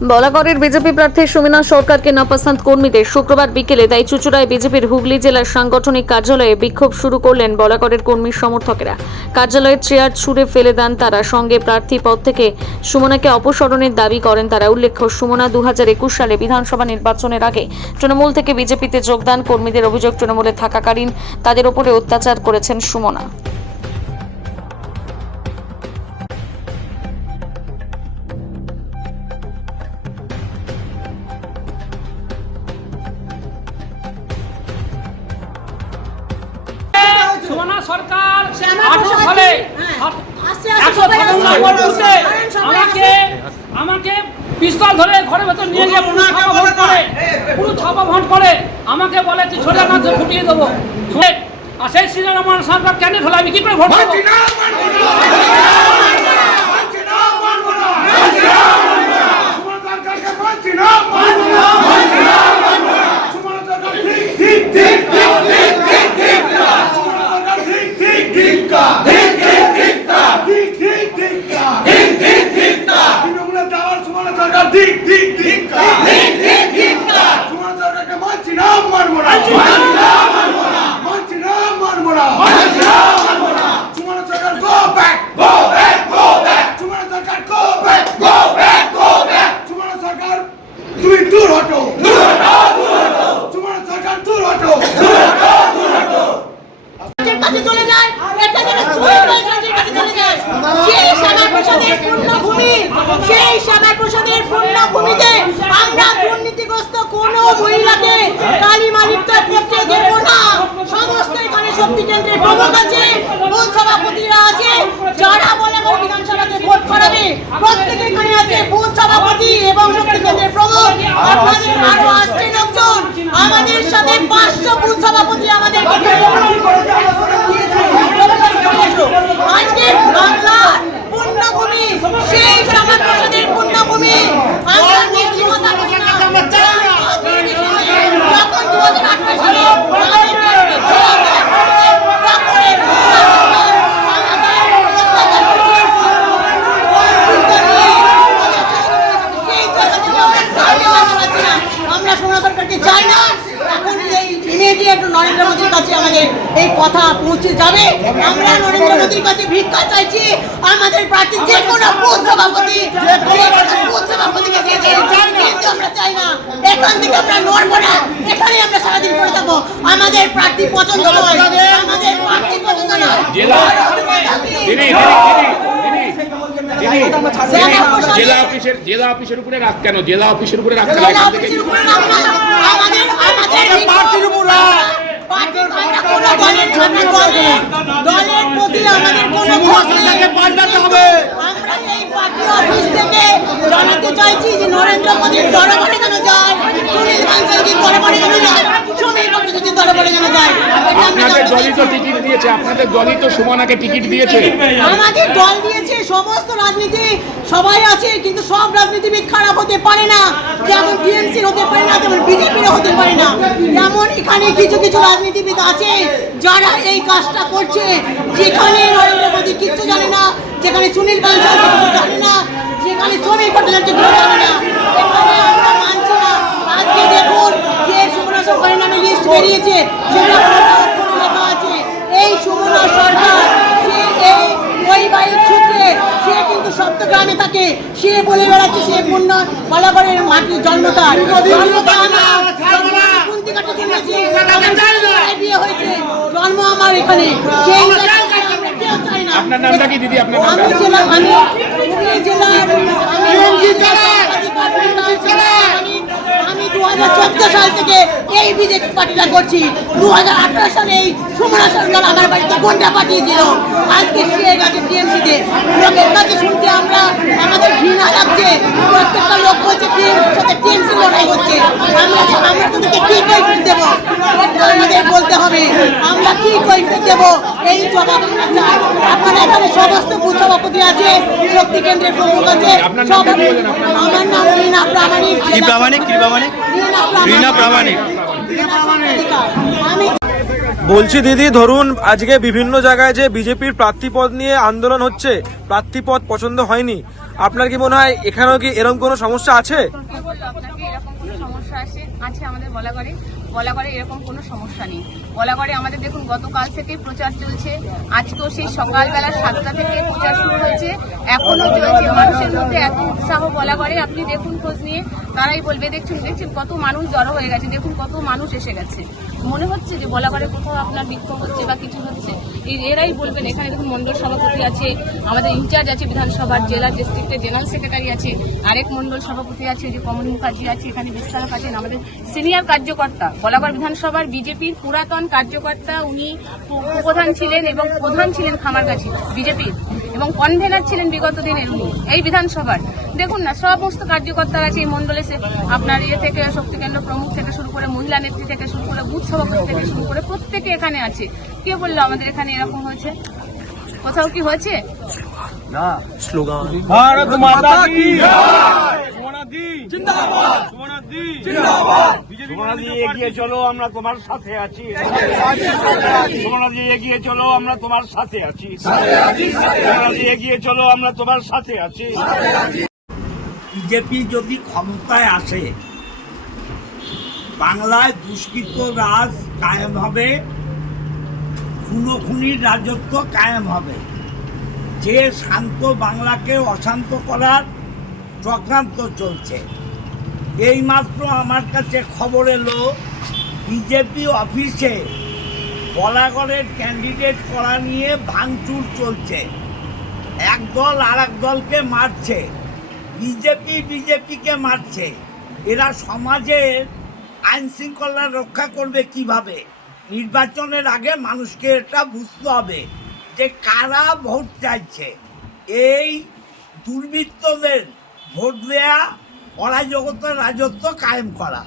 বলাগড়ের BJP প্রার্থী সুমিনা সরকারকে নাপসন্দ কর্মীদের শুক্রবার বিকেলে তাই চুঁচুড়ায় বিজেপির হুগলি জেলার সাংগঠনিক কার্যালয়ে বিক্ষোভ শুরু করলেন বলাগড়ের কর্মী সমর্থকেরা। কার্যালয়ের চেয়ার ছুঁড়ে ফেলে দেন তারা। সঙ্গে প্রার্থী পদ থেকে সুমনাকে অপসারণের দাবি করেন তারা। উল্লেখ্য, সুমনা 2021 সালে বিধানসভা নির্বাচনের আগে তৃণমূল থেকে বিজেপিতে যোগদান। কর্মীদের অভিযোগ, তৃণমূলে থাকাকালীন তাদের ওপরে অত্যাচার করেছেন সুমনা। সুমনা সরকার 18 সালে 157 আমাকে পিস্তল ধরে ঘরের ভেতর নিয়ে গিয়ে পুরো ছাপা ভোট করে আমাকে বলে তুই ছোট কাছে ফুটিয়ে দেবো। আর সেই সিজন আমার সরকার কেন হলো, আমি কি করে ভোট দেবো? আমাদের সাথে 500 বুথ সভাপতি আমাদের আজকে বাংলার পূর্ণভূমি, সেই সমাজ পরিষদের পূর্ণভূমি আমরা নিশ্চিততা করি না। যখন 2018 সালে নরেন্দ্র মোদীর কাছে আমাদের এই কথা পৌঁছে যাবে। আমরা নরেন্দ্র মোদীর কাছে ভিক্ষা চাইছি আমাদের প্রার্থী যে কোনো বুথ সভাপতিকে কিন্তু আমরা চাই না। এখান থেকে আমরা নড়বো না, এখানে আমরা সারাদিন পড়ে থাকবো। আমাদের প্রার্থী পছন্দ নয়, আমাদের প্রার্থী পছন্দ নয়। জেলা অফিসের উপরে রাখ কেন? জেলা অফিসের উপরে রাখ দলের প্রতি আমাদের কোনো পাল্টাতে হবে। আমরা এই পার্টি অফিস থেকে জানাতে চাইছি যে নরেন্দ্র মোদীর দরবারে কেন যায়, সুনীল বানসালজির দরবারে কেন যায়, সুনীল ভট্টাচার্যের দরবারে কেন যায়। আপনাদের দলই তো টিকিট দিয়েছে, আপনাদের দলই তো সুমনাকে টিকিট দিয়েছে। আমাদের দল দিয়েছে, সমস্ত রাজনীতি সবাই আছে, কিন্তু সব রাজনীতিবিদ খারাপ হতে পারে না। যেমন টিএমসির হতে পারে না, তেমন বিজেপির হতে পারে না। যেমন এখানে কিছু কিছু রাজনীতিবিদ আছে যারা এই কাজটা করছে, যেখানে নরেন্দ্র মোদী কিচ্ছু জানে না, যেখানে সুনীল বানসাল কিছু জানে না, যেখানে শ্রমিক ভট্টাচার্য কিছু জানে না, এখানে আমরা মানছি না। আজকে দেখুন যে সুমনা সরকারের নামে লিস্ট বেরিয়েছে, সেটা লেখা আছে এই সুমনা সরকার, সে এই বৈবাহিক সূত্রে সে কিন্তু সপ্তগ্রামে থাকে। সে বলে বেড়াচ্ছে সে পূর্ণ বলাগড়ের মাটির জন্মটা বিয়ে হয়েছে, জন্ম আমার এখানে। আপনার নামটা কি দিদি? আপনার আমি জেলা, আমি আমি 2014 সাল থেকে এই বিজেপি পার্টিটা করছি। 2018 সালে এই সুমনা সরকার আমার বাড়িতে গন্ডা পাঠিয়েছিল। আজকে সে গেছে টিএমসিতে। লোকের কাছে শুনতে আমরা আমাদের ঘৃণা লাগছে। প্রত্যেকটা লোক বলছে টিএমসির সাথে টিএমসি লড়াই হচ্ছে। আমরা তাদেরকে কি কৈফিয়ত দেব? আমাদের বলতে হবে আমরা কি কৈফিয়ত দেব, এই জবাব আমরা চাই। আপনারা এখানে সমস্ত বুথ সভাপতি আছে, শক্তি কেন্দ্রের প্রমুখ আছে। আমার নাম রীনা প্রামাণিক। বলছি দিদি, ধরুন আজকে বিভিন্ন জায়গায় যে বিজেপির প্রার্থী পদ নিয়ে আন্দোলন হচ্ছে, প্রার্থী পদ পছন্দ হয়নি, আপনার কি মনে হয় এখানেও কি এরকম কোনো সমস্যা আছে? কে বললো আপনাকে এরকম কোনো সমস্যা আছে আমাদের বলাগড়ে এরকম কোনো সমস্যা নেই। বলাগড়ে আমাদের দেখুন গতকাল থেকে প্রচার চলছে, আজকেও সেই সকালবেলা 7টা থেকে প্রচার শুরু হয়েছে, এখনো চলছে। মানুষের মধ্যে এত উৎসাহ বলাগড়ে, আপনি দেখুন খোঁজ নিয়ে, তারাই বলবে দেখছেন কত মানুষ জড়ো হয়ে গেছে, দেখুন কত মানুষ এসে গেছে। মনে হচ্ছে যে বলাগড়ে কোথাও আপনার বিক্ষোভ হচ্ছে বা কিছু হচ্ছে, এরাই বলবেন। এখানে দেখুন মন্ডল সভাপতি আছে, আমাদের ইনচার্জ আছে বিধানসভার, জেলা ডিস্ট্রিক্টের জেনারেল সেক্রেটারি আছে, আরেক মন্ডল সভাপতি আছে, যে কমল মুখার্জি আছে, এখানে বিস্তারক আছেন, আমাদের সিনিয়র কার্যকর্তা, বলাগড় বিধানসভার বিজেপির পুরাতন কার্যকর্তা, উনি উপপ্রধান ছিলেন এবং প্রধান ছিলেন খামারগাছি বিজেপির, এবং কনভেনার ছিলেন বিগত দিনের উনি এই বিধানসভার। দেখুন না, সমস্ত কার্যকর্তা আছে এই মন্ডলে, আপনার থেকে শক্তিকেন্দ্র প্রমুখ থেকে শুরু করে, মহিলা নেত্রী থেকে শুরু করে, বুথ সভাপতি থেকে শুরু করে প্রত্যেকে এখানে আছে। কে বললো আমাদের এখানে এরকম হয়েছে? কোথাও কি হয়েছে? স্লোগান भारत माता की সোনাদি জিন্দাবাদ, সোনাদি জিন্দাবাদ। সোনাদি এগিয়ে চলো, আমরা তোমার সাথে আছি। সোনাদি এগিয়ে চলো, আমরা তোমার সাথে আছি। সোনাদি এগিয়ে চলো, আমরা তোমার সাথে আছি। বিজেপি যদি ক্ষমতায় আসে, বাংলায় দুষ্কৃত রাজ কায়েম হবে, খুনোখুনির রাজত্ব কায়েম হবে। যে শান্ত বাংলাকে অশান্ত করার চক্রান্ত চলছে। এইমাত্র আমার কাছে খবর এলো, বিজেপি অফিসে বলাগড়ের ক্যান্ডিডেট করা নিয়ে ভাঙচুর চলছে। এক দল আর এক দলকে মারছে, বিজেপিকে মারছে। এরা সমাজের আইন শৃঙ্খলা রক্ষা করবে কিভাবে? নির্বাচনের আগে মানুষকে এটা বুঝতে হবে যে কারা ভোট চাইছে। এই দুর্বৃত্তদের ভোট দেয়া, অরাজকতার রাজত্ব কায়েম করা।